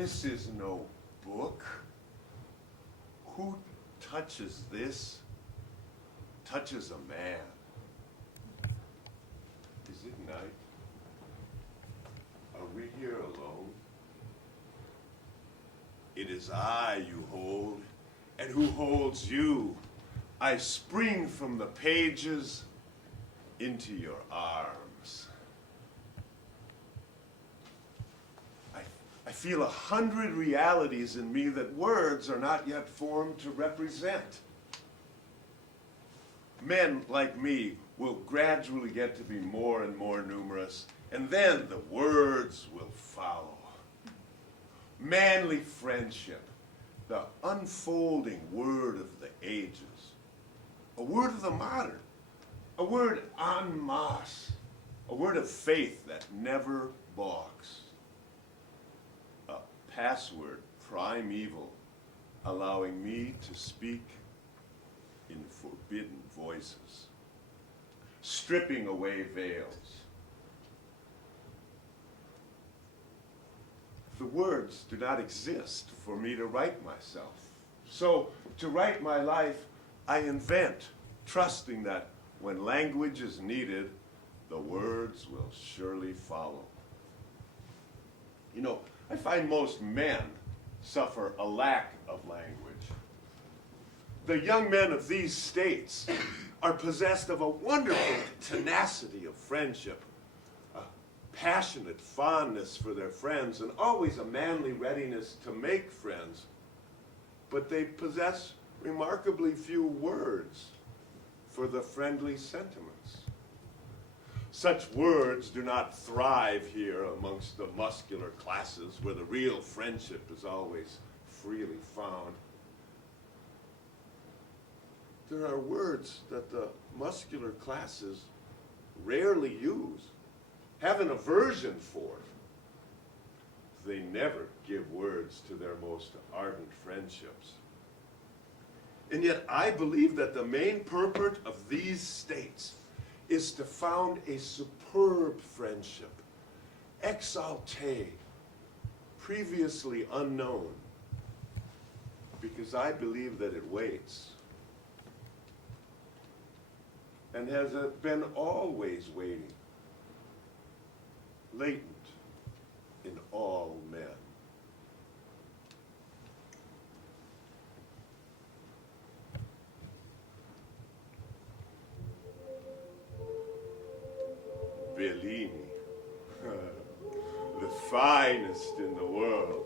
This is no book. Who touches this touches a man. Is it night? Are we here alone? It is I you hold, and who holds you? I spring from the pages into your arms. I feel 100 realities in me that words are not yet formed to represent. Men like me will gradually get to be more and more numerous, and then the words will follow. Manly friendship, the unfolding word of the ages, a word of the modern, a word en masse, a word of faith that never balks, a password primeval, allowing me to speak in forbidden voices, stripping away veils. The words do not exist for me to write myself. So to write my life, I invent, trusting that when language is needed, the words will surely follow. You know, I find most men suffer a lack of language. The young men of these states are possessed of a wonderful tenacity of friendship, a passionate fondness for their friends, and always a manly readiness to make friends. But they possess remarkably few words for the friendly sentiments. Such words do not thrive here amongst the muscular classes where the real friendship is always freely found. There are words that the muscular classes rarely use, have an aversion for. They never give words to their most ardent friendships. And yet I believe that the main purport of these states is to found a superb friendship, exalté, previously unknown, because I believe that it waits and has been always waiting, latent in all men. Bellini, the finest in the world.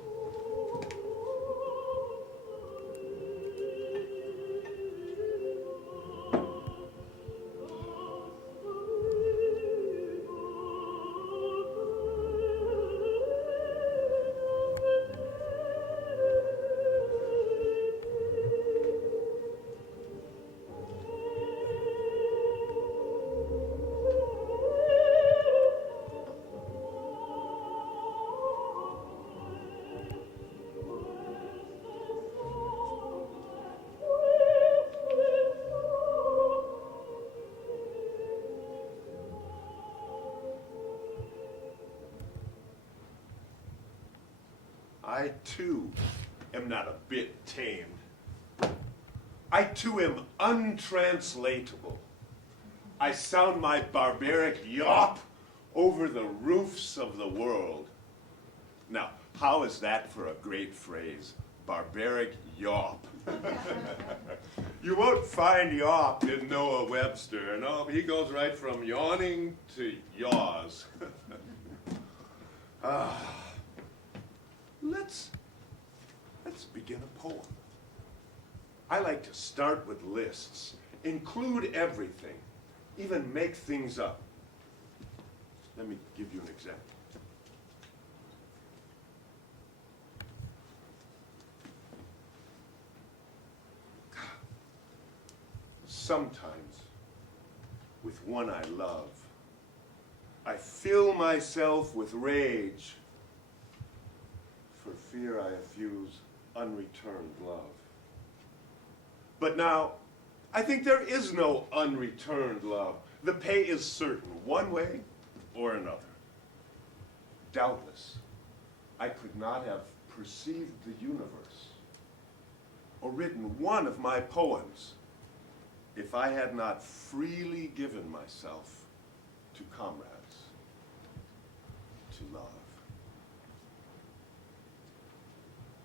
I too am not a bit tamed. I too am untranslatable. I sound my barbaric yawp over the roofs of the world. Now, how is that for a great phrase? Barbaric yawp. You won't find yawp in Noah Webster. No, he goes right from yawning to yaws. Let's begin a poem. I like to start with lists, include everything, even make things up. Let me give you an example. Sometimes, with one I love, I fill myself with rage for fear I effuse unreturned love. But now, I think there is no unreturned love. The pay is certain, one way or another. Doubtless, I could not have perceived the universe or written one of my poems if I had not freely given myself to comrades, to love.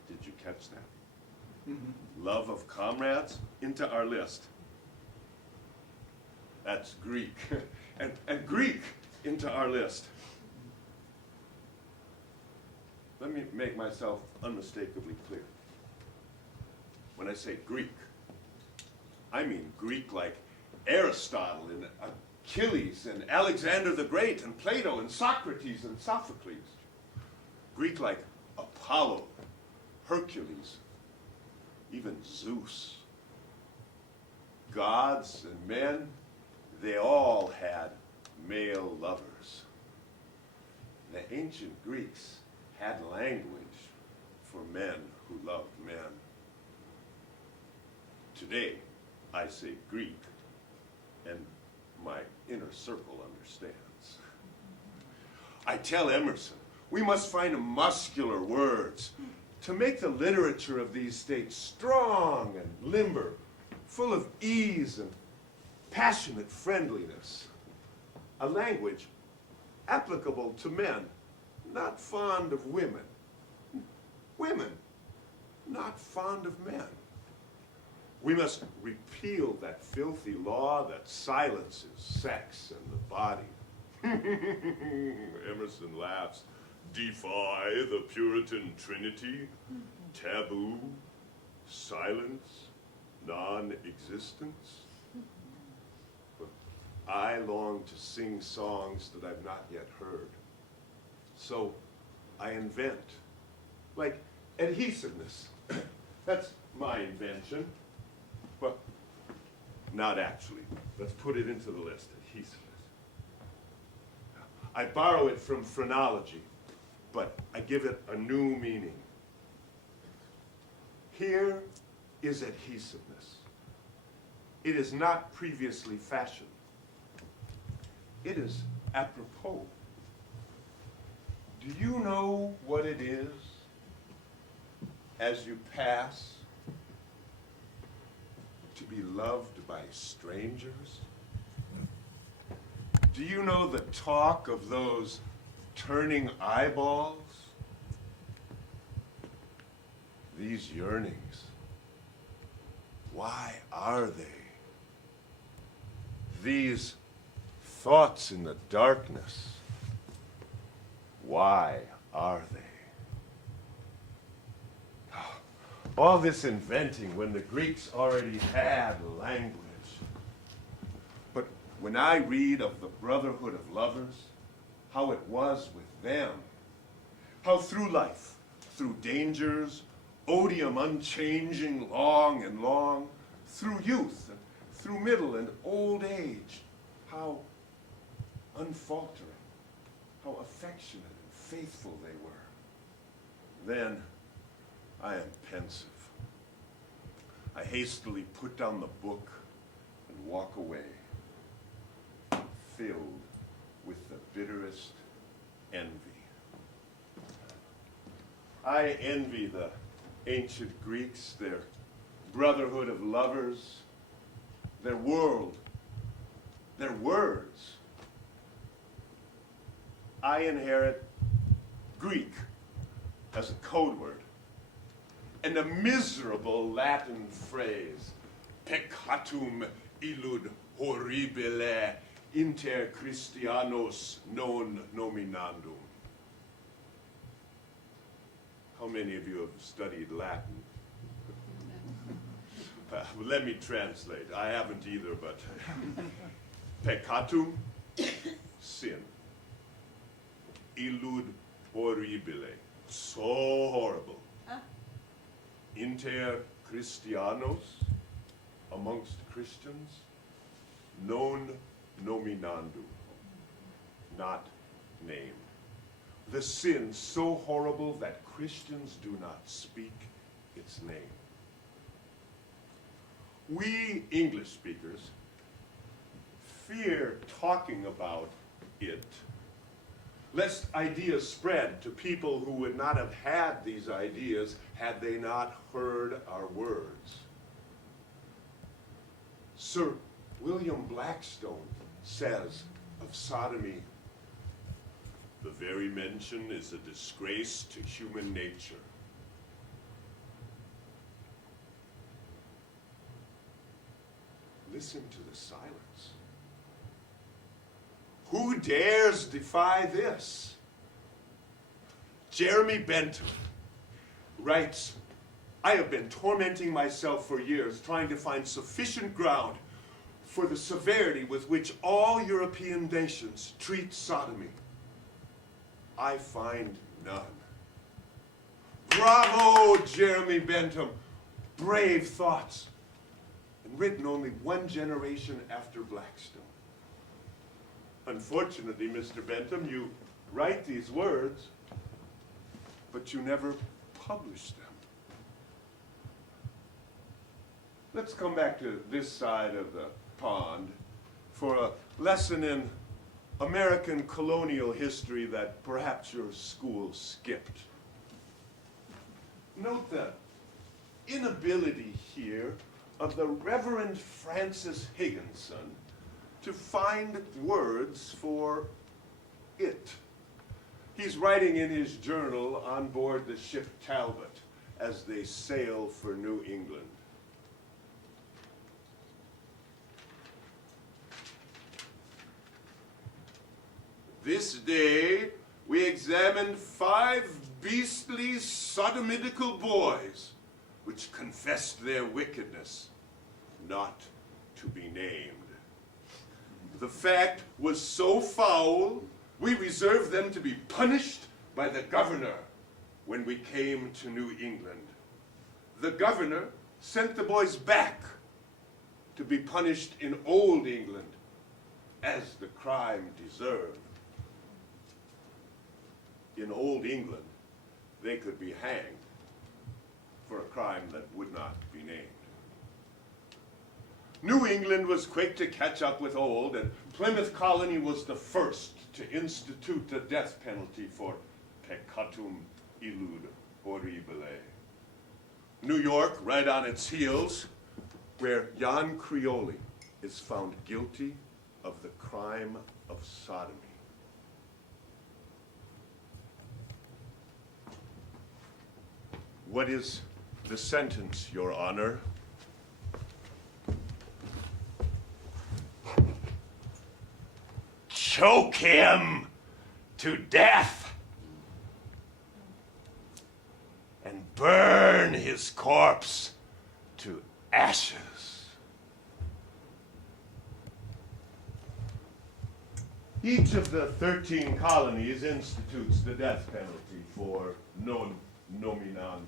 Did you catch that? Love of comrades into our list. That's Greek. and Greek into our list. Let me make myself unmistakably clear. When I say Greek, I mean Greek like Aristotle and Achilles and Alexander the Great and Plato and Socrates and Sophocles. Greek like Apollo, Hercules, even Zeus. Gods and men, they all had male lovers. The ancient Greeks had language for men who loved men. Today, I say Greek, and my inner circle understands. I tell Emerson, we must find muscular words to make the literature of these states strong and limber, full of ease and passionate friendliness. A language applicable to men not fond of women. Women not fond of men. We must repeal that filthy law that silences sex and the body. Emerson laughs. Defy the Puritan Trinity, taboo, silence, non-existence. But I long to sing songs that I've not yet heard. So I invent, like adhesiveness. That's my invention. Well, not actually. Let's put it into the list, adhesiveness. I borrow it from phrenology, but I give it a new meaning. Here is adhesiveness. It is not previously fashioned. It is apropos. Do you know what it is as you pass to be loved by strangers? Do you know the talk of those turning eyeballs? These yearnings, why are they? These thoughts in the darkness, why are they? All this inventing when the Greeks already had language. But when I read of the brotherhood of lovers, how it was with them, how through life, through dangers, odium unchanging long and long, through youth, and through middle and old age, how unfaltering, how affectionate and faithful they were. Then I am pensive. I hastily put down the book and walk away, filled with the bitterest envy. I envy the ancient Greeks, their brotherhood of lovers, their world, their words. I inherit Greek as a code word and a miserable Latin phrase, peccatum illud horribile inter Christianos non nominandum. How many of you have studied Latin? Let me translate. I haven't either, but peccatum, sin. Illud horribile, so horrible. Inter Christianos, amongst Christians, non nominandum, not named. The sin so horrible that Christians do not speak its name. We English speakers fear talking about it lest ideas spread to people who would not have had these ideas had they not heard our words. Sir William Blackstone says of sodomy, "The very mention is a disgrace to human nature." Listen to the silence. Who dares defy this? Jeremy Bentham writes, "I have been tormenting myself for years trying to find sufficient ground for the severity with which all European nations treat sodomy. I find none." Bravo, Jeremy Bentham. Brave thoughts. And written only one generation after Blackstone. Unfortunately, Mr. Bentham, you write these words, but you never publish them. Let's come back to this side of the pond for a lesson in American colonial history that perhaps your school skipped. Note the inability here of the Reverend Francis Higginson to find words for it. He's writing in his journal on board the ship Talbot as they sail for New England. "This day we examined 5 beastly sodomitical boys, which confessed their wickedness, not to be named. The fact was so foul, we reserved them to be punished by the governor when we came to New England. The governor sent the boys back to be punished in Old England, as the crime deserved. In Old England, they could be hanged for a crime that would not be named. New England was quick to catch up with Old, and Plymouth Colony was the first to institute the death penalty for peccatum illud horribile. New York, right on its heels, where Jan Creoli is found guilty of the crime of sodomy. What is the sentence, Your Honor? Choke him to death and burn his corpse to ashes. Each of the 13 colonies institutes the death penalty for non nominandi.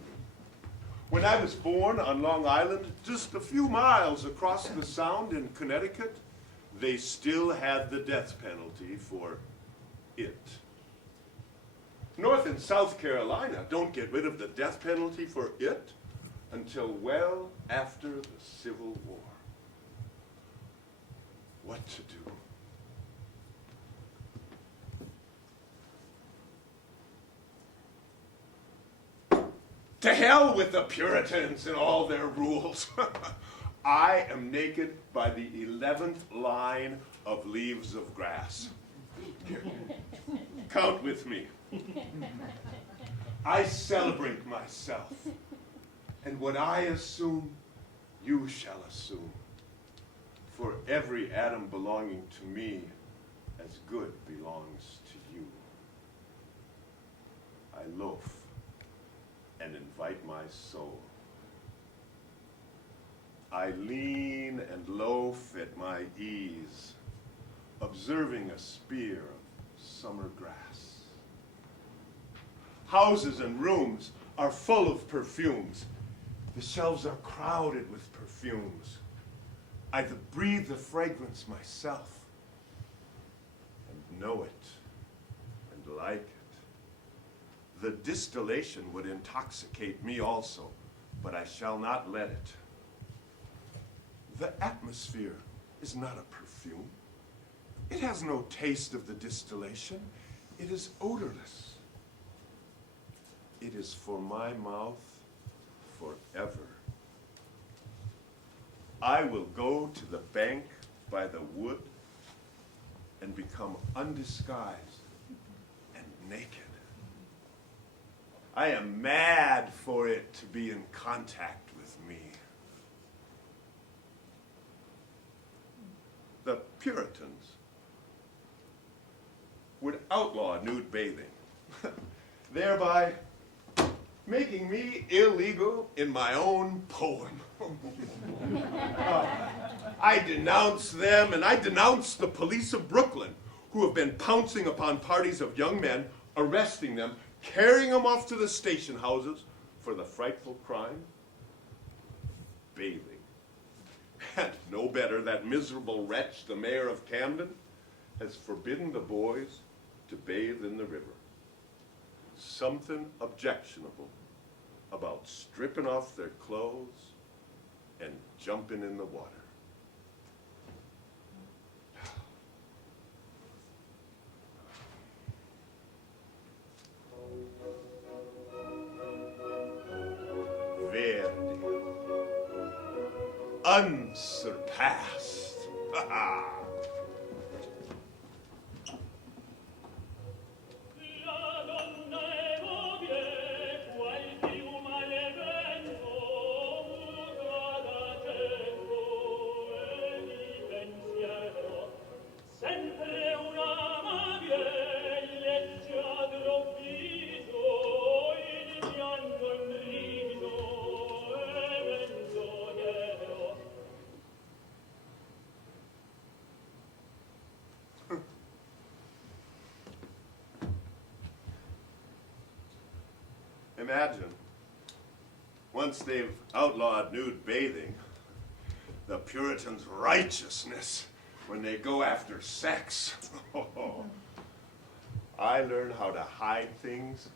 When I was born on Long Island, just a few miles across the Sound in Connecticut, they still had the death penalty for it. North and South Carolina don't get rid of the death penalty for it until well after the Civil War. What to do? To hell with the Puritans and all their rules. I am naked by the 11th line of Leaves of Grass. Here, count with me. I celebrate myself, and what I assume, you shall assume. For every atom belonging to me, as good belongs to you. I loaf and invite my soul. I lean and loaf at my ease, observing a spear of summer grass. Houses and rooms are full of perfumes. The shelves are crowded with perfumes. I breathe the fragrance myself and know it and like it. The distillation would intoxicate me also, but I shall not let it. The atmosphere is not a perfume. It has no taste of the distillation. It is odorless. It is for my mouth forever. I will go to the bank by the wood and become undisguised and naked. I am mad for it to be in contact with me. The Puritans would outlaw nude bathing, thereby making me illegal in my own poem. I denounce them, and I denounce the police of Brooklyn, who have been pouncing upon parties of young men, arresting them, carrying them off to the station houses for the frightful crime, bathing. And no better, that miserable wretch, the mayor of Camden, has forbidden the boys to bathe in the river. Something objectionable about stripping off their clothes and jumping in the water. Verdi, unsurpassed. Ha ha! Imagine, once they've outlawed nude bathing, the Puritans' righteousness when they go after sex. I learned how to hide things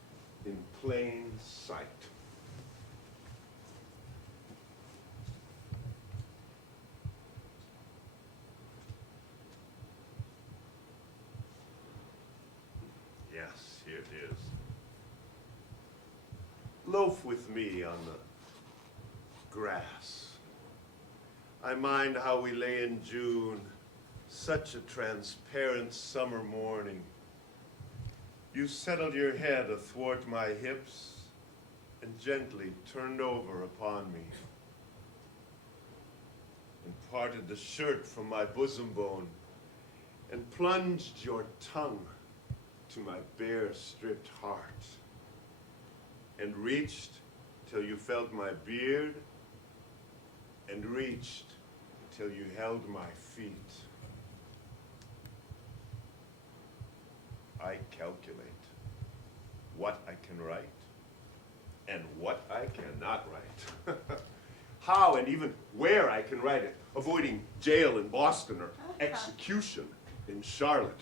in plain sight. Yes, here it is. Loaf with me on the grass. I mind how we lay in June, such a transparent summer morning. You settled your head athwart my hips and gently turned over upon me and parted the shirt from my bosom bone and plunged your tongue to my bare, stripped heart and reached till you felt my beard and reached till you held my feet. I calculate what I can write and what I cannot write. How and even where I can write it, avoiding jail in Boston or execution in Charlotte.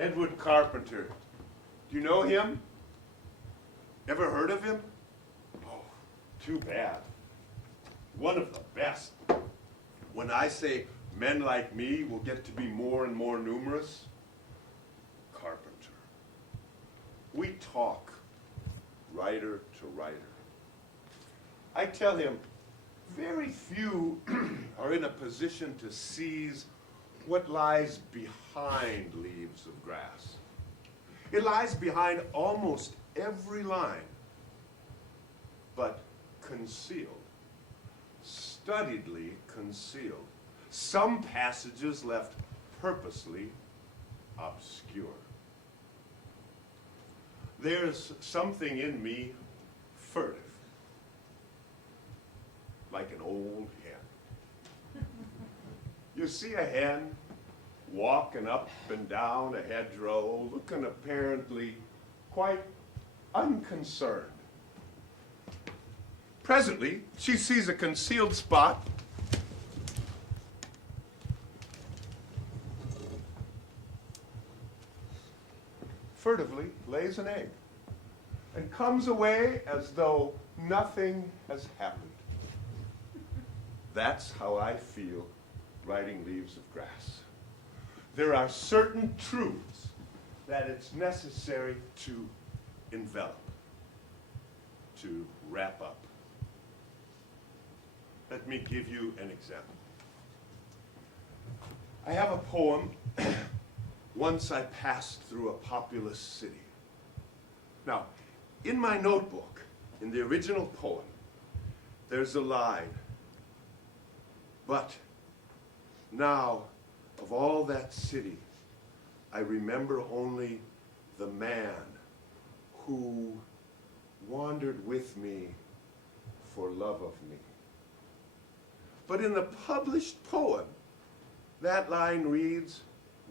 Edward Carpenter. Do you know him? Ever heard of him? Oh, too bad. One of the best. When I say men like me will get to be more and more numerous, Carpenter. We talk, writer to writer. I tell him, very few are in a position to seize what lies behind Leaves of Grass. It lies behind almost every line, but concealed, studiedly concealed. Some passages left purposely obscure. There's something in me furtive, like an old hen. You see a hen walking up and down a hedgerow, looking apparently quite unconcerned. Presently, she sees a concealed spot furtively lays an egg and comes away as though nothing has happened. That's how I feel writing Leaves of Grass. there are certain truths that it's necessary to envelop, to wrap up. Let me give you an example. I have a poem. Once I passed through a populous city. Now, in my notebook, in the original poem, there's a line. But now, of all that city, I remember only the man who wandered with me for love of me. But in the published poem, that line reads,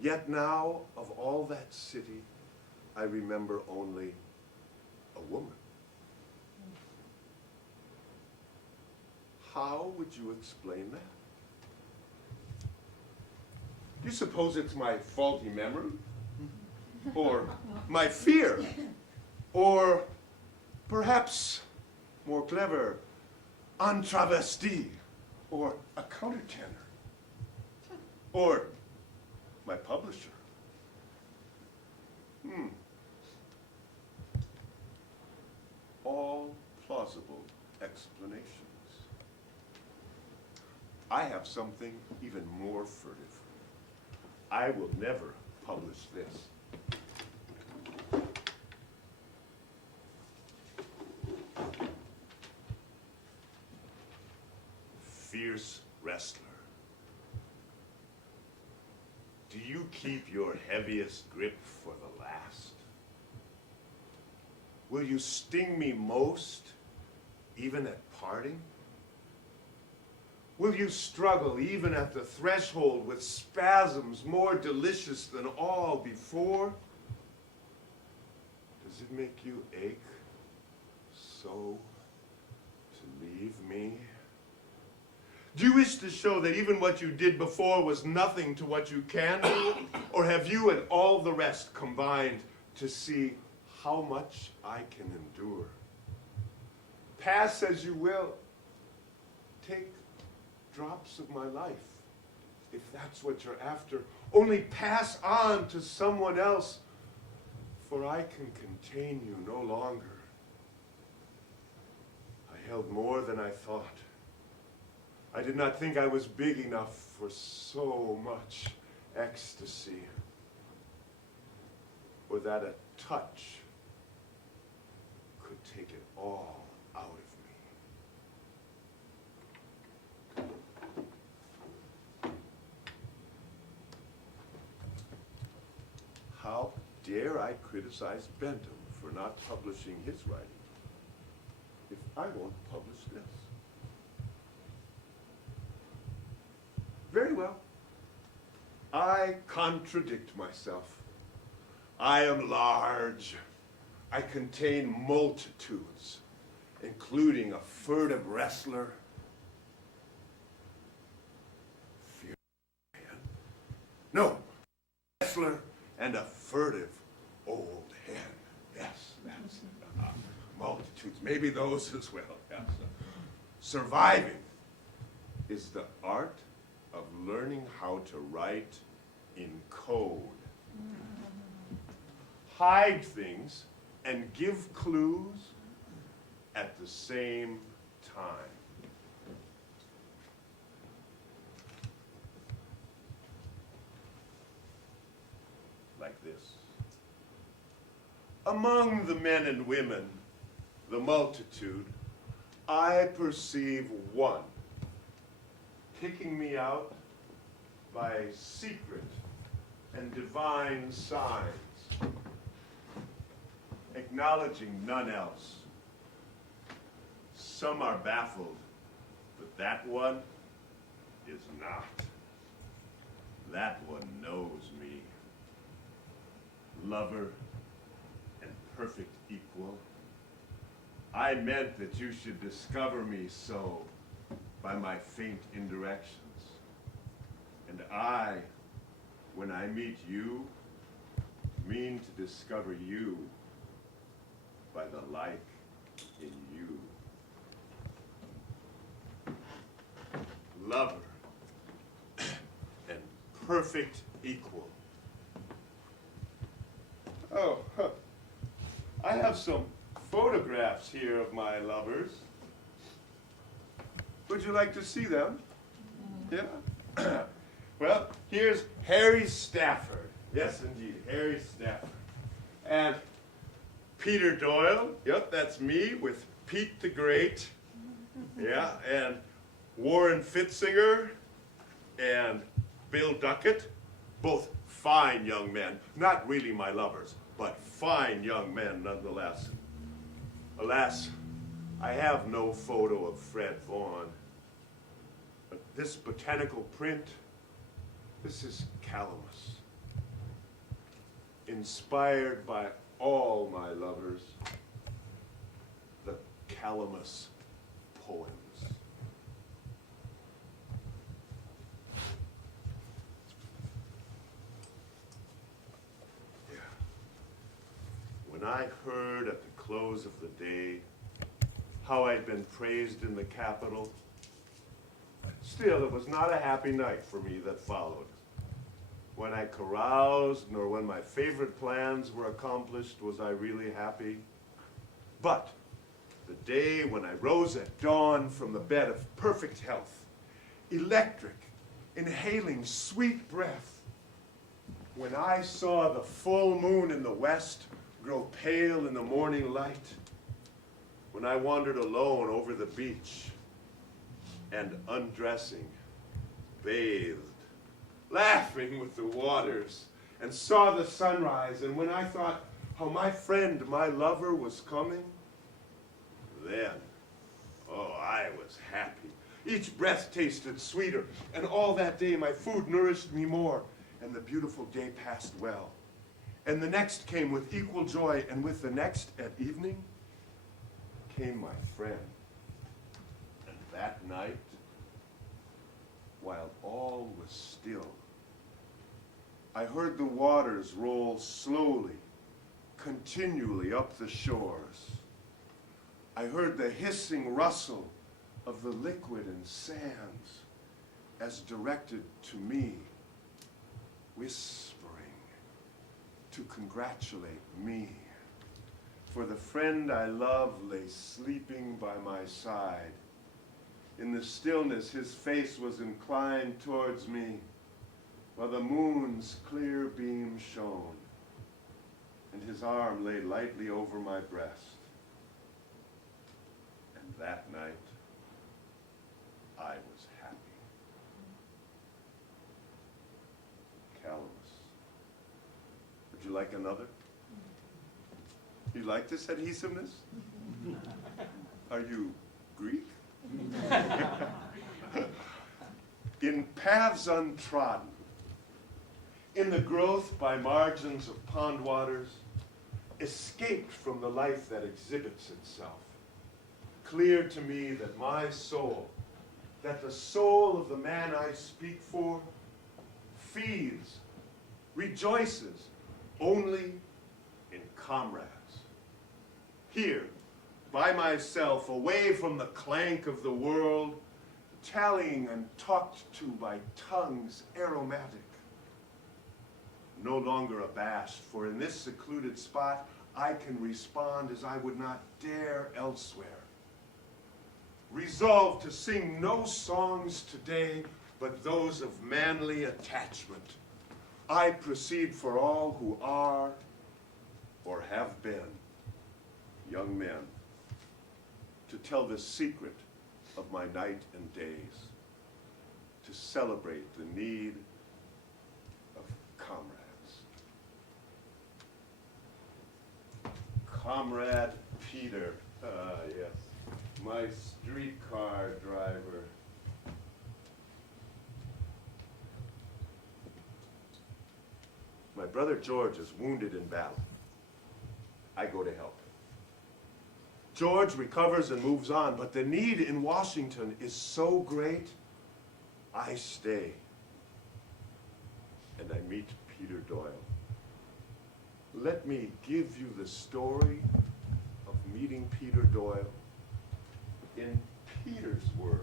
yet now, of all that city, I remember only a woman. How would you explain that? Do you suppose it's my faulty memory? Or my fear? Or perhaps, more clever, un travesti? Or a countertenor? Or my publisher? All plausible explanations. I have something even more furtive. I will never publish this. Fierce wrestler. Do you keep your heaviest grip for the last? Will you sting me most, even at parting? Will you struggle even at the threshold with spasms more delicious than all before? Does it make you ache so to leave me? Do you wish to show that even what you did before was nothing to what you can do? Or have you and all the rest combined to see how much I can endure? Pass as you will. Take drops of my life, if that's what you're after. Only pass on to someone else, for I can contain you no longer. I held more than I thought. I did not think I was big enough for so much ecstasy, or that a touch could take it all out of me. How dare I criticize Bentham for not publishing his writing if I won't publish this? Very well. I contradict myself. I am large. I contain multitudes, including a furtive wrestler, fierce man. No, wrestler and a furtive old hen. Yes, that's multitudes. Maybe those as well. Yes. Surviving is the art of learning how to write in code. Hide things and give clues at the same time. Like this. Among the men and women, the multitude, I perceive one, picking me out by secret and divine signs, acknowledging none else. Some are baffled, but that one is not. That one knows me. Lover and perfect equal. I meant that you should discover me so by my faint indirections. And I, when I meet you, mean to discover you by the like in you. Lover and perfect equal. Oh, huh. I have some photographs here of my lovers. Would you like to see them? Yeah? Well, here's Harry Stafford. Yes, indeed, Harry Stafford. And Peter Doyle. Yep, that's me with Pete the Great. Yeah, and Warren Fitzinger and Bill Duckett. Both fine young men. Not really my lovers, but fine young men nonetheless. Alas, I have no photo of Fred Vaughn. But this botanical print, this is Calamus. Inspired by all my lovers, the Calamus poems. Yeah. When I heard at the close of the day how I'd been praised in the Capitol, still it was not a happy night for me that followed. When I caroused, nor when my favorite plans were accomplished, was I really happy. But the day when I rose at dawn from the bed of perfect health, electric, inhaling sweet breath, when I saw the full moon in the west grow pale in the morning light, when I wandered alone over the beach and undressing, bathed, laughing with the waters, and saw the sunrise, and when I thought how my friend, my lover, was coming, then, oh, I was happy. Each breath tasted sweeter, and all that day my food nourished me more, and the beautiful day passed well. And the next came with equal joy, and with the next at evening came my friend. And that night, while all was still, I heard the waters roll slowly, continually up the shores. I heard the hissing rustle of the liquid and sands as directed to me, whispering to congratulate me. For the friend I love lay sleeping by my side. In the stillness, his face was inclined towards me, while the moon's clear beam shone, and his arm lay lightly over my breast. And that night, I was happy. Calamus. Would you like another? You like this adhesiveness? Are you Greek? In paths untrodden, in the growth by margins of pond waters, escaped from the life that exhibits itself, clear to me that my soul, that the soul of the man I speak for, feeds, rejoices only in comrades. Here, by myself, away from the clank of the world, tallying and talked to by tongues aromatic. No longer abashed, for in this secluded spot, I can respond as I would not dare elsewhere. Resolved to sing no songs today, but those of manly attachment. I proceed for all who are, or have been, young men, to tell the secret of my night and days, to celebrate the need of comrades. Comrade Peter, yes, my streetcar driver. My brother George is wounded in battle. I go to help. George recovers and moves on, but the need in Washington is so great, I stay. And I meet Peter Doyle. Let me give you the story of meeting Peter Doyle in Peter's words.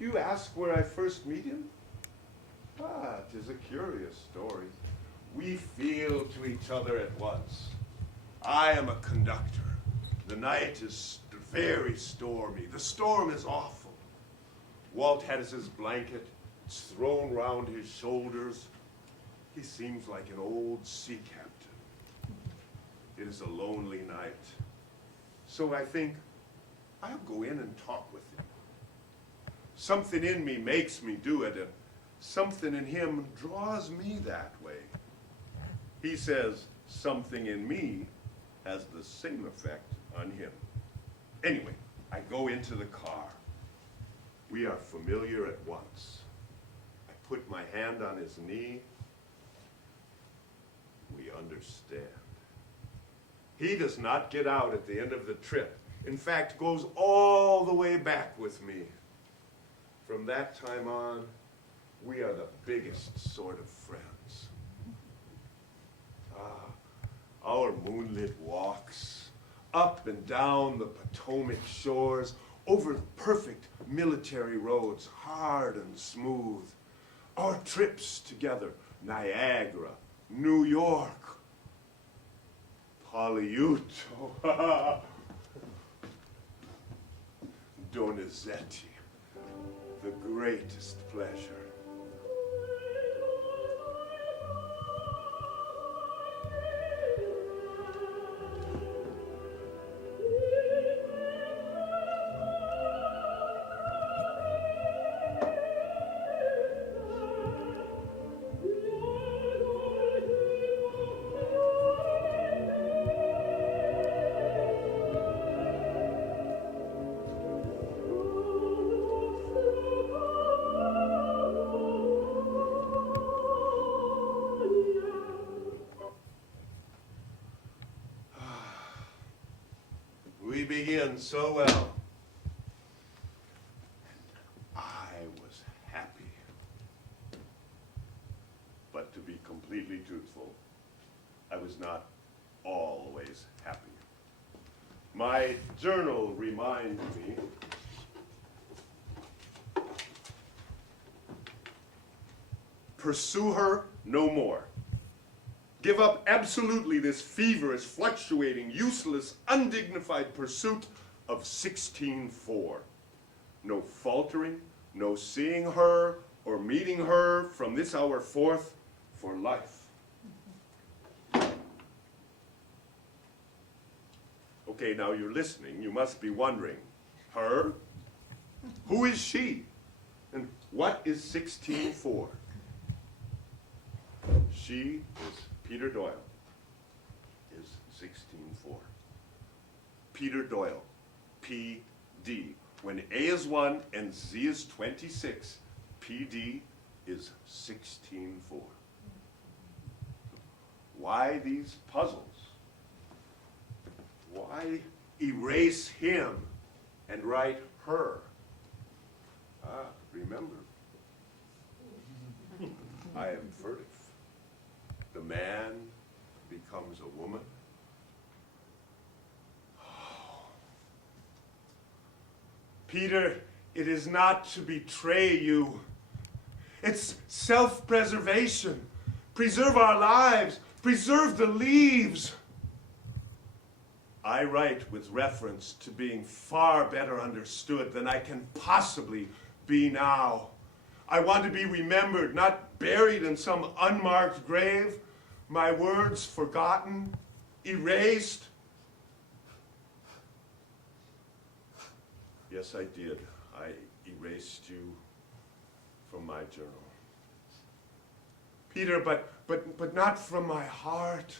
You ask where I first meet him? Ah, 'tis a curious story. We feel to each other at once. I am a conductor. The night is very stormy. The storm is awful. Walt has his blanket. It's thrown round his shoulders. He seems like an old sea captain. It is a lonely night. So I think, I'll go in and talk with him. Something in me makes me do it, and something in him draws me that way. He says something in me has the same effect on him. Anyway, I go into the car. We are familiar at once. I put my hand on his knee. We understand. He does not get out at the end of the trip. In fact, goes all the way back with me. From that time on, we are the biggest sort of friends. Our moonlit walks, up and down the Potomac shores, over perfect military roads, hard and smooth. Our trips together, Niagara, New York, Paliuto, Donizetti, the greatest pleasure. We begin so well. I was happy. But to be completely truthful, I was not always happy. My journal reminds me pursue her no more. Give up absolutely this feverish, fluctuating, useless, undignified pursuit of 16-4. No faltering, no seeing her or meeting her from this hour forth for life. Okay, now you're listening. You must be wondering, her? Who is she? And what is 16-4? She is Peter Doyle, is 16-4. Peter Doyle, P.D. When A is 1 and Z is 26, P.D. is 16-4. Why these puzzles? Why erase him and write her? Remember, I am furtive. The man becomes a woman. Peter, it is not to betray you. It's self-preservation. Preserve our lives. Preserve the leaves. I write with reference to being far better understood than I can possibly be now. I want to be remembered, not buried in some unmarked grave, my words forgotten, erased. Yes, I did. I erased you from my journal. Peter, but not from my heart.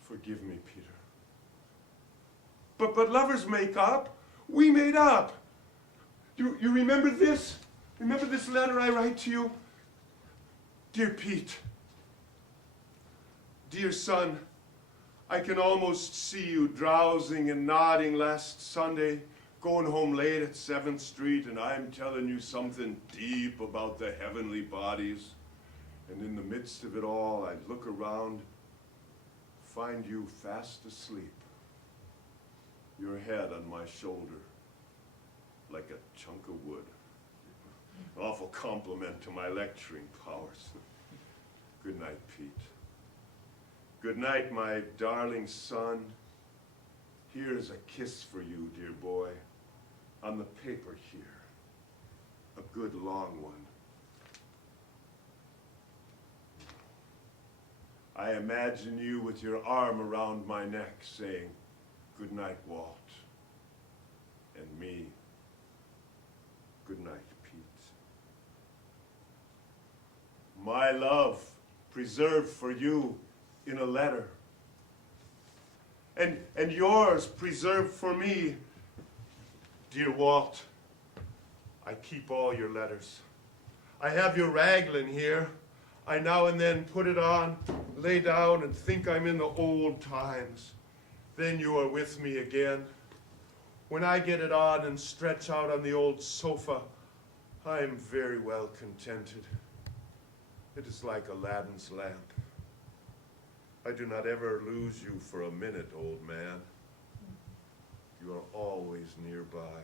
Forgive me, Peter. But lovers make up. We made up. You remember this? Remember this letter I write to you? Dear Pete, dear son, I can almost see you drowsing and nodding last Sunday, going home late at 7th Street, and I'm telling you something deep about the heavenly bodies. And in the midst of it all, I look around, find you fast asleep, your head on my shoulder, like a chunk of wood. Awful compliment to my lecturing powers. Good night, Pete. Good night, my darling son. Here's a kiss for you, dear boy, on the paper here. A good long one. I imagine you with your arm around my neck saying, good night, Walt. And me, good night, Pete. My love preserved for you in a letter. And yours preserved for me, dear Walt. I keep all your letters. I have your raglan here. I now and then put it on, lay down, and think I'm in the old times. Then you are with me again. When I get it on and stretch out on the old sofa, I am very well contented. It is like Aladdin's lamp. I do not ever lose you for a minute, old man. You are always nearby.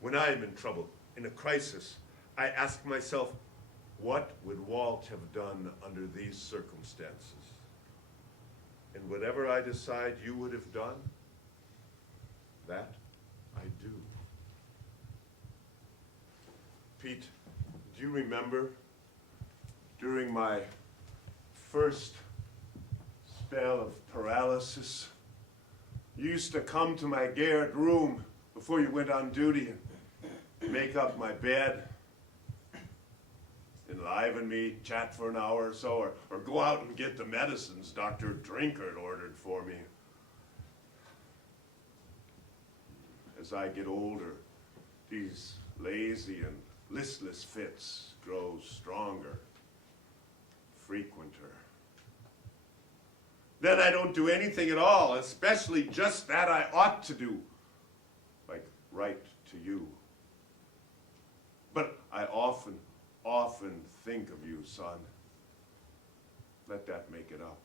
When I am in trouble, in a crisis, I ask myself, what would Walt have done under these circumstances? And whatever I decide you would have done, that I do. Pete, do you remember during my first spell of paralysis, you used to come to my garret room before you went on duty and make up my bed, enliven me, chat for an hour or so, or go out and get the medicines Dr. Drinkard ordered for me. As I get older, these lazy and listless fits grow stronger, frequenter. Then I don't do anything at all, especially just that I ought to do, like write to you. But I often think of you, son. Let that make it up.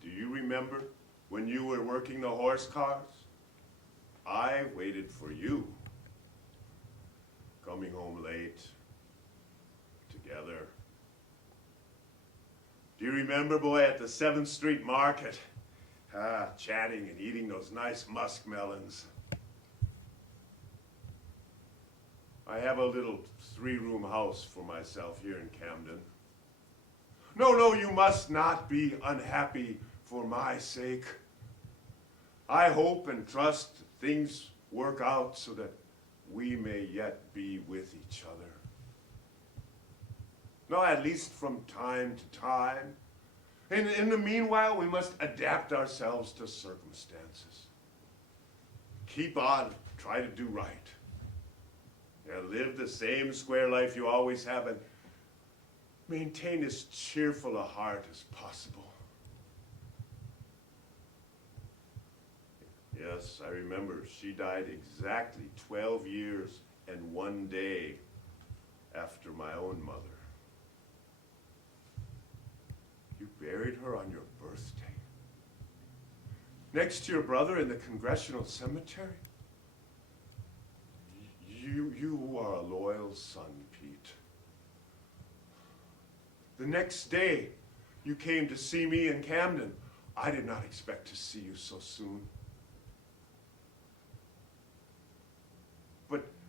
Do you remember when you were working the horse cars? I waited for you, coming home late, together. Do you remember, boy, at the 7th Street Market, chatting and eating those nice muskmelons? I have a little 3-room house for myself here in Camden. No, you must not be unhappy for my sake. I hope and trust things work out so that we may yet be with each other. No, at least from time to time. In the meanwhile, we must adapt ourselves to circumstances. Keep on, try to do right. Live the same square life you always have, and maintain as cheerful a heart as possible. Yes, I remember she died exactly 12 years and 1 day after my own mother. You buried her on your birthday? Next to your brother in the Congressional Cemetery? You are a loyal son, Pete. The next day, you came to see me in Camden. I did not expect to see you so soon.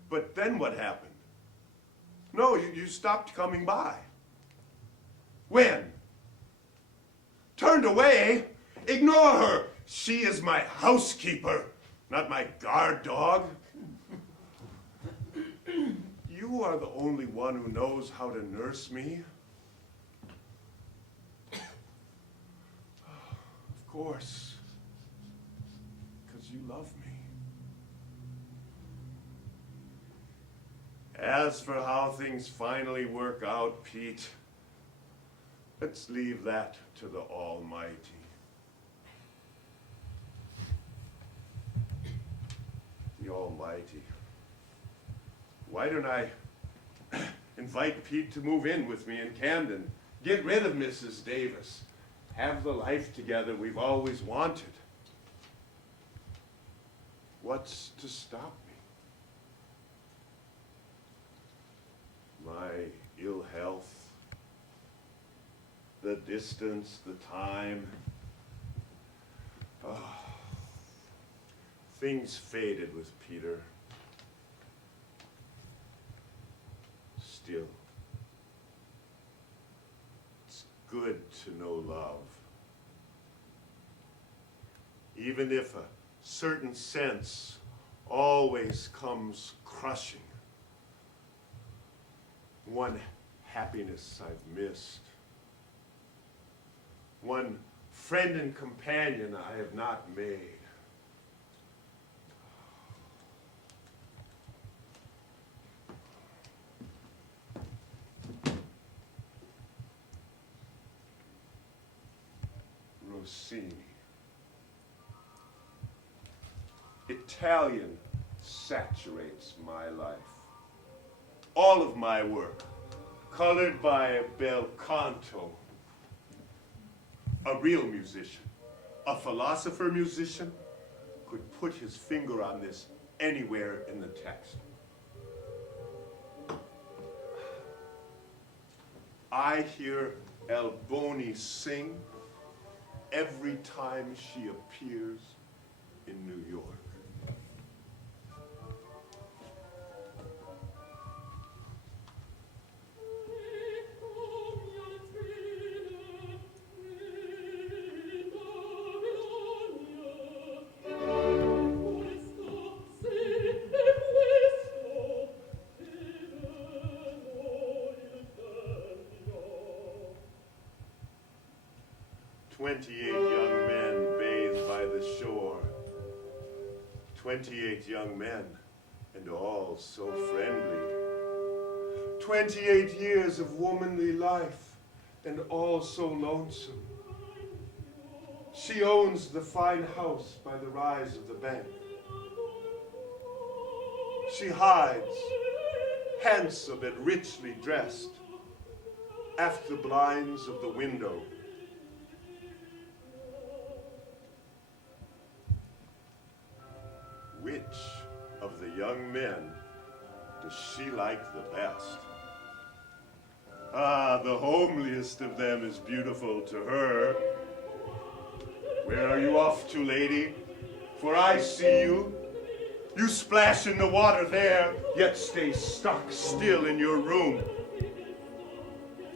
But then what happened? No, you stopped coming by. When? Turned away? Ignore her. She is my housekeeper, not my guard dog. You are the only one who knows how to nurse me. Of course, because you love me. As for how things finally work out, Pete, let's leave that to the Almighty. The Almighty. Why don't I invite Pete to move in with me in Camden? Get rid of Mrs. Davis. Have the life together we've always wanted. What's to stop me? My ill health, the distance, the time. Oh, things faded with Peter. Still, it's good to know love. Even if a certain sense always comes crushing. One happiness I've missed. One friend and companion I have not made. Rossini. Italian saturates my life. All of my work, colored by bel canto. A real musician, a philosopher musician, could put his finger on this anywhere in the text. I hear Alboni sing every time she appears in New York. "28 young men bathe by the shore. 28 young men, and all so friendly. 28 years of womanly life, and all so lonesome. She owns the fine house by the rise of the bank. She hides, handsome and richly dressed, after the blinds of the window. Which of the young men does she like the best? Ah, the homeliest of them is beautiful to her. Where are you off to, lady? For I see you. You splash in the water there, yet stay stuck still in your room.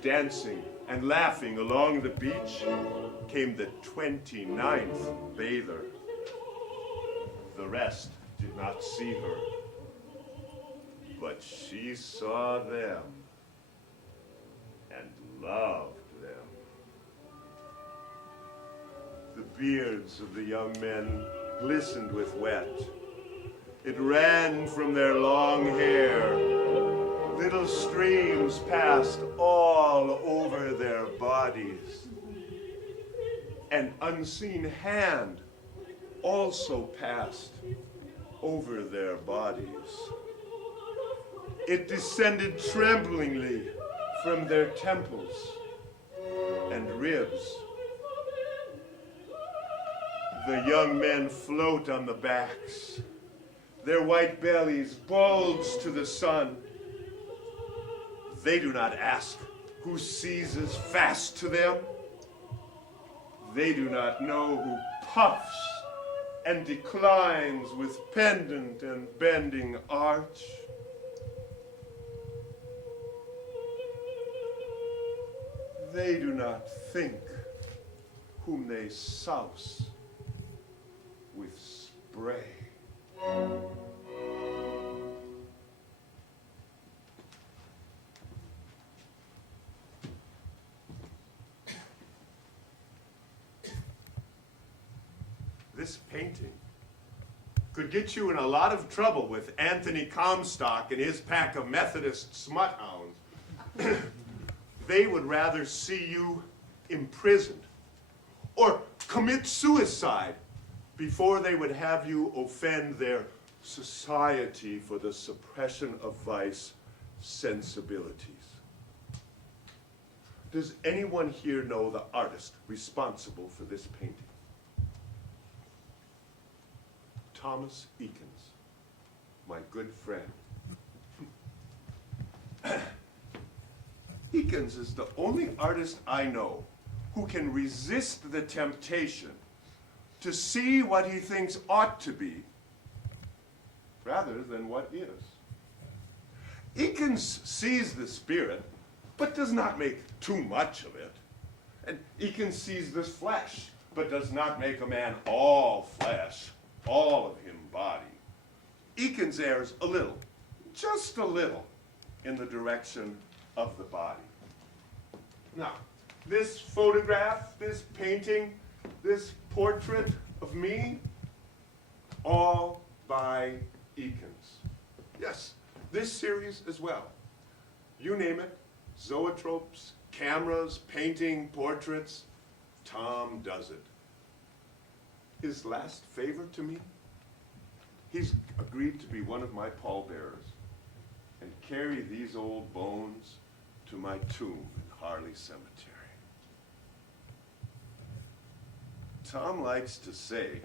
Dancing and laughing along the beach came the 29th bather. The rest did not see her, but she saw them and loved them. The beards of the young men glistened with wet. It ran from their long hair. Little streams passed all over their bodies. An unseen hand also passed over their bodies. It descended tremblingly from their temples and ribs. The young men float on the backs. Their white bellies bulge to the sun. They do not ask who seizes fast to them. They do not know who puffs and declines with pendant and bending arch. They do not think whom they souse with spray. This painting could get you in a lot of trouble with Anthony Comstock and his pack of Methodist smut hounds. They would rather see you imprisoned or commit suicide before they would have you offend their Society for the Suppression of Vice sensibilities. Does anyone here know the artist responsible for this painting? Thomas Eakins, my good friend. Eakins is the only artist I know who can resist the temptation to see what he thinks ought to be rather than what is. Eakins sees the spirit, but does not make too much of it. And Eakins sees this flesh, but does not make a man all flesh, all of him body. Eakins errs a little, just a little, in the direction of the body. Now, this photograph, this painting, this portrait of me, all by Eakins. Yes, this series as well. You name it, zoetropes, cameras, painting, portraits, Tom does it. His last favor to me, he's agreed to be one of my pallbearers and carry these old bones to my tomb in Harley Cemetery. Tom likes to say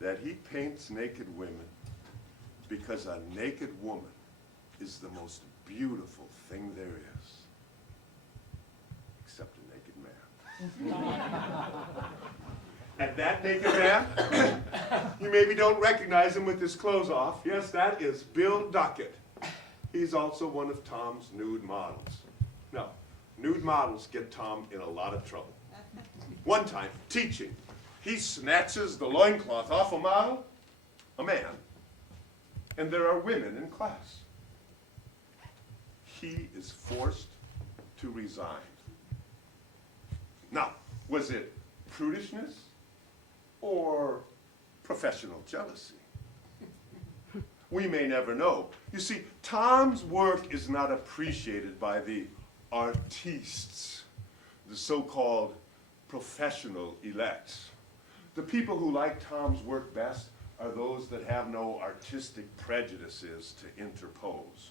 that he paints naked women because a naked woman is the most beautiful thing there is, except a naked man. And that naked man, you maybe don't recognize him with his clothes off. Yes, that is Bill Duckett. He's also one of Tom's nude models. No, nude models get Tom in a lot of trouble. One time, teaching, he snatches the loincloth off a model, a man, and there are women in class. He is forced to resign. Now, was it prudishness or professional jealousy? We may never know. You see, Tom's work is not appreciated by the artistes, the so-called professional elects. The people who like Tom's work best are those that have no artistic prejudices to interpose.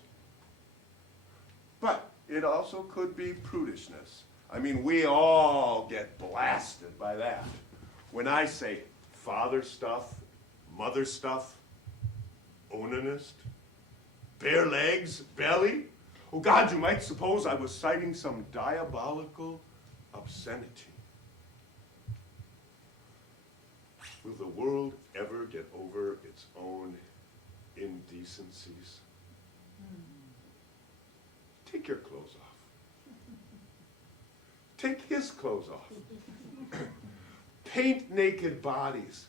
But it also could be prudishness. I mean, we all get blasted by that. When I say father stuff, mother stuff, onanist, bare legs, belly, oh God, you might suppose I was citing some diabolical obscenity. Will the world ever get over its own indecencies? Take your clothes off. Take his clothes off. Paint naked bodies.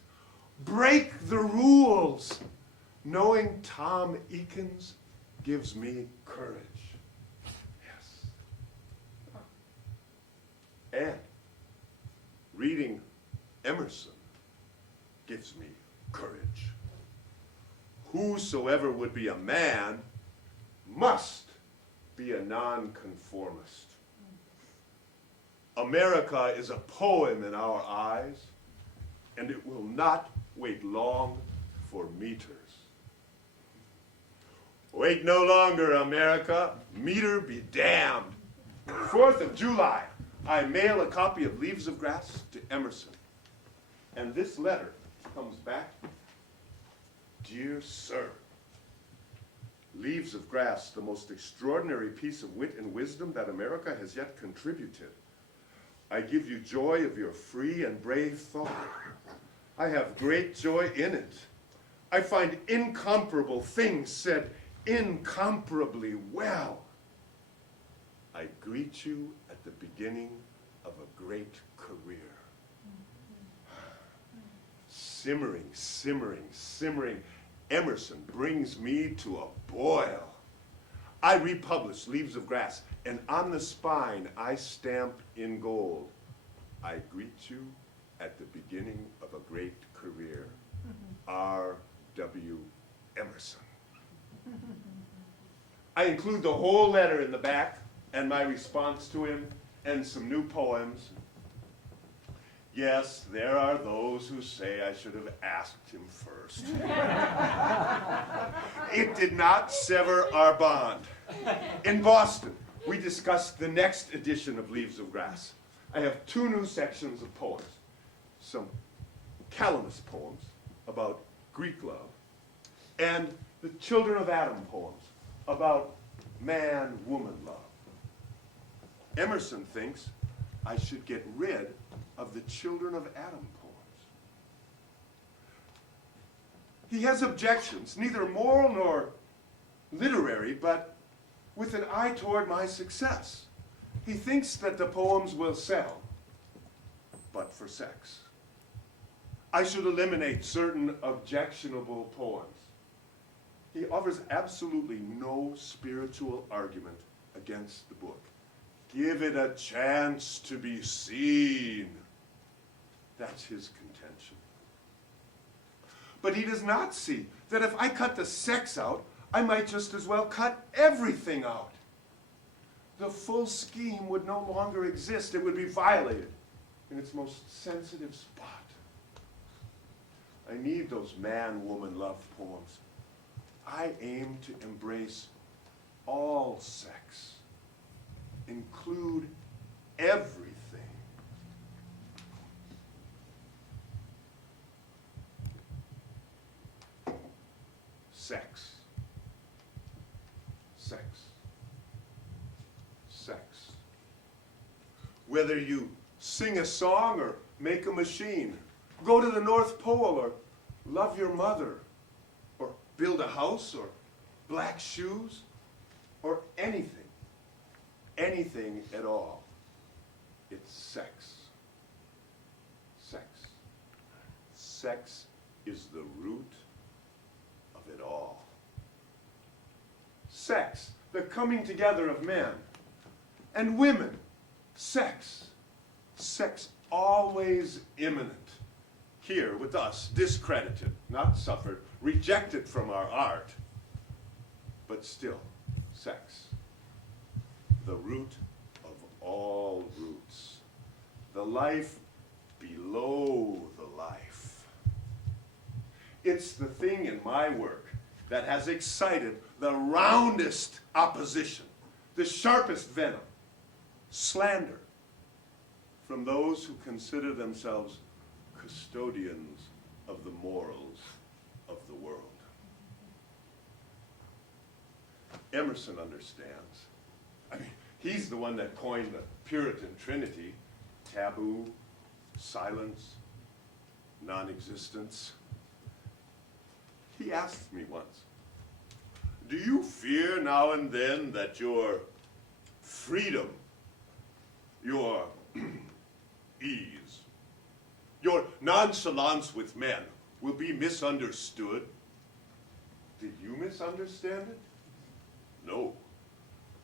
Break the rules. Knowing Tom Eakins gives me courage. Yes. And reading Emerson gives me courage. Whosoever would be a man must be a nonconformist. America is a poem in our eyes, and it will not wait long for meters. Wait no longer, America. Meter be damned. 4th of July, I mail a copy of Leaves of Grass to Emerson. And this letter comes back. Dear Sir, Leaves of Grass, the most extraordinary piece of wit and wisdom that America has yet contributed. I give you joy of your free and brave thought. I have great joy in it. I find incomparable things said incomparably well. I greet you at the beginning of a great career. Simmering, simmering, simmering, Emerson brings me to a boil. I republish Leaves of Grass, and on the spine I stamp in gold, I greet you at the beginning of a great career. R.W. Emerson. I include the whole letter in the back and my response to him and some new poems. Yes, there are those who say I should have asked him first. It did not sever our bond. In Boston, we discussed the next edition of Leaves of Grass. I have 2 new sections of poems. Some calamus poems about Greek love, and the Children of Adam poems about man-woman love. Emerson thinks I should get rid of the Children of Adam poems. He has objections, neither moral nor literary, but with an eye toward my success. He thinks that the poems will sell, but for sex. I should eliminate certain objectionable poems. He offers absolutely no spiritual argument against the book. Give it a chance to be seen. That's his contention. But he does not see that if I cut the sex out, I might just as well cut everything out. The full scheme would no longer exist. It would be violated in its most sensitive spot. I need those man-woman love poems. I aim to embrace all sex, include everything. Sex. Sex. Sex. Whether you sing a song or make a machine, go to the North Pole or love your mother, or build a house or black shoes, or anything at all, it's sex. Sex. Sex is the root of it all. Sex, the coming together of men and women. Sex. Sex always imminent. Here with us, discredited, not suffered, rejected from our art, but still, sex. The root of all roots. The life below the life. It's the thing in my work that has excited the roundest opposition, the sharpest venom, slander, from those who consider themselves custodians of the morals of the world. Emerson understands. I mean, he's the one that coined the Puritan Trinity: taboo, silence, non-existence. He asked me once, do you fear now and then that your freedom, your ease, your nonchalance with men will be misunderstood? Did you misunderstand it? No.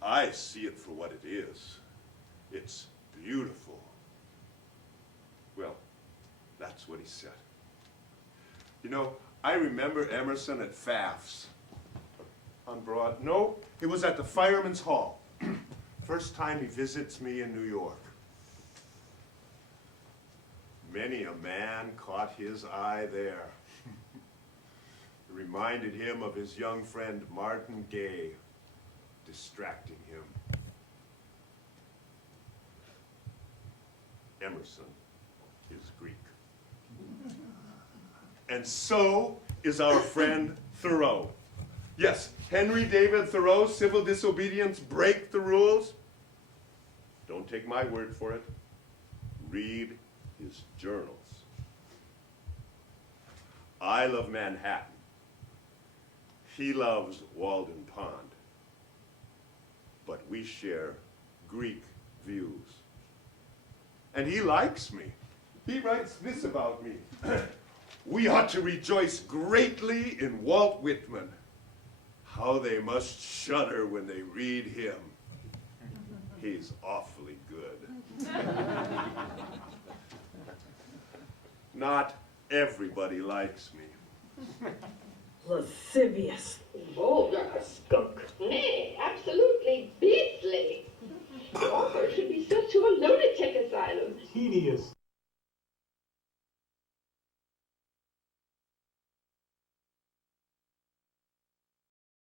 I see it for what it is. It's beautiful. Well, that's what he said. You know, I remember Emerson at Pfaff's on Broad. No, it was at the Fireman's Hall. First time he visits me in New York. Many a man caught his eye there. It reminded him of his young friend Martin Gay, distracting him. Emerson is Greek. And so is our friend Thoreau. Yes, Henry David Thoreau's civil disobedience break the rules. Don't take my word for it. Read his journals. I love Manhattan. He loves Walden Pond. But we share Greek views. And he likes me. He writes this about me. We ought to rejoice greatly in Walt Whitman. How they must shudder when they read him. He's awfully good. Not everybody likes me. Lascivious. Bold like a skunk. Nay, absolutely beastly. The author should be sent to a lunatic asylum. Tedious.